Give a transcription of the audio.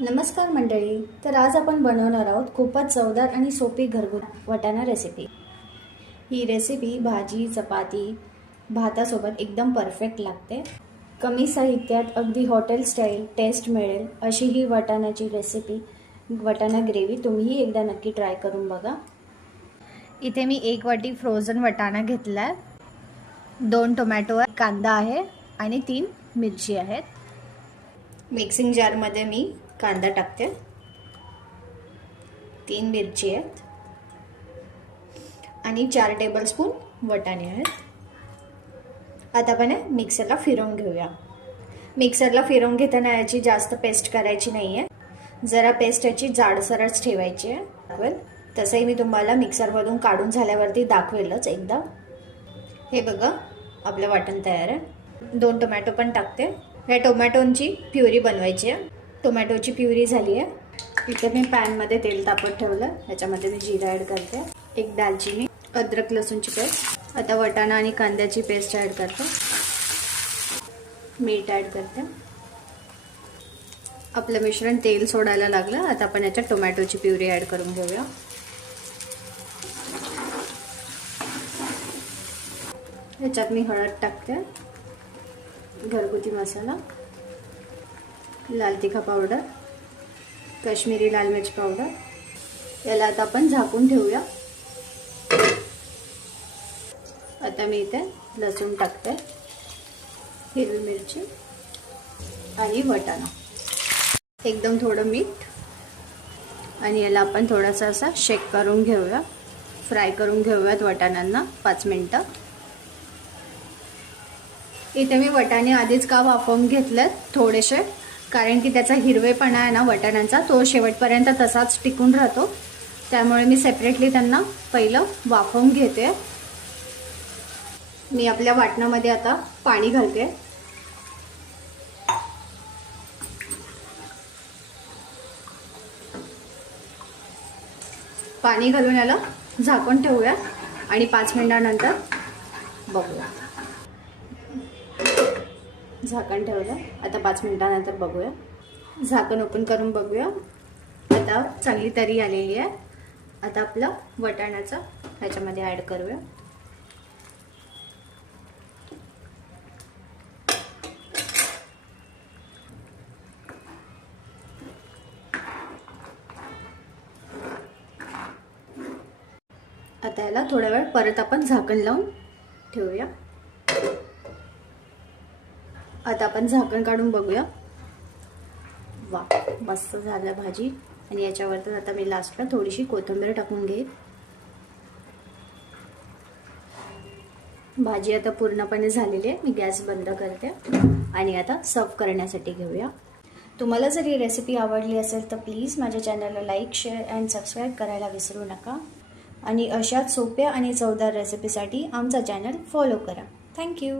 नमस्कार मंडळी. तर आज आपण बनवणार आहोत खूपच चवदार आणि सोपी घरगुती वाटाणा रेसिपी. ही रेसिपी भाजी, चपाती, भातासोबत एकदम परफेक्ट लागते. कमी साहित्यात अगदी हॉटेल स्टाईल टेस्ट मिळेल अशी ही वाटाण्याची रेसिपी, वाटाणा ग्रेव्ही तुम्हीही एकदा नक्की ट्राय करून बघा. इथे मी 1 वाटी फ्रोझन वाटाणा घेतला, 2 टोमॅटो, कांदा आहे आणि 3 मिरची आहेत. मिक्सिंग जारमध्ये मी कांदा टाकते, 3 मिरची आहेत आणि 4 टेबलस्पून वाटाणे आहेत. आता आपण मिक्सरला फिरवून घेऊया. मिक्सरला फिरवून घेताना याची जास्त पेस्ट करायची नाही आहे, जरा पेस्ट याची जाडसरच ठेवायची आहे. तसंही मी तुम्हाला मिक्सरमधून काढून झाल्यावरती दाखवेलच एकदा. हे बघा, आपलं वाटण तयार आहे. 2 टोमॅटो पण टाकते. या टोमॅटोंची प्युरी बनवायची आहे. टोमॅटोची प्युरी झाली आहे. इथे मी पॅनमध्ये तेल तापत ठेवलं, याच्यामध्ये मी जिरा ॲड करते, 1 दालचिनी, अद्रक लसूणची पेस्ट. आता वाटाणा आणि कांद्याची पेस्ट ॲड करते, मीठ ॲड करते. आपलं मिश्रण तेल सोडायला लागलं. आता आपण याच्यात टोमॅटोची प्युरी ॲड करून घेऊया. याच्यात मी हळद टाकते, घरगुती मसाला, लाल तिखट पावडर, काश्मीरी लाल मिर्च पावडर. याला आता आपण झाकून ठेवूया. आता मी इथे लसूण टाकते, हिरवी मिरची आणि वाटाणा, एकदम थोडं मीठ आणि याला आपण थोडासा असा शेक करून घेऊया, फ्राय करून घेऊयात वाटाण्यांना 5 मिनिटं. इथे मी वाटाणे आधीच का वाफवून घेतलेत थोडेसे, कारण की त्याचा हिरवेपणा आहे ना वाटाण्यांचा, तो शेवटपर्यंत तसाच टिकून राहतो. त्यामुळे मी सेपरेटली त्यांना पहिलं वाफवून घेते. मी आपल्या वाटणामध्ये आता पाणी घालते. पाणी घालून याला झाकून ठेवूया आणि 5 मिनिटांनंतर बघूया. झाकण ठेवलं. आता 5 मिनिटांनंतर बघूया. झाकण ओपन करून बघूया. आता चांगली तरी आलेली आहे. आता आपला वाटाण्याचा ह्याच्यामध्ये ॲड करूया. आता याला थोडा वेळ परत आपण झाकण लावून ठेवूया. आता आपण झाकण काढून बघूया. वा, मस्त झालं भाजी. आणि याच्यावर आता मी लास्टला थोडीशी कोथिंबीर टाकून घेईन. भाजी आता पूर्णपणे झालेली आहे. मी गॅस बंद करते आणि आता सर्व करण्यासाठी घेऊया. तुम्हाला जर ही रेसिपी आवडली असेल तर प्लीज माझ्या चॅनलला लाईक, शेअर अँड सबस्क्राईब करायला विसरू नका. आणि अशाच सोप्या आणि चवदार रेसिपीसाठी आमचा चॅनल फॉलो करा. थँक्यू.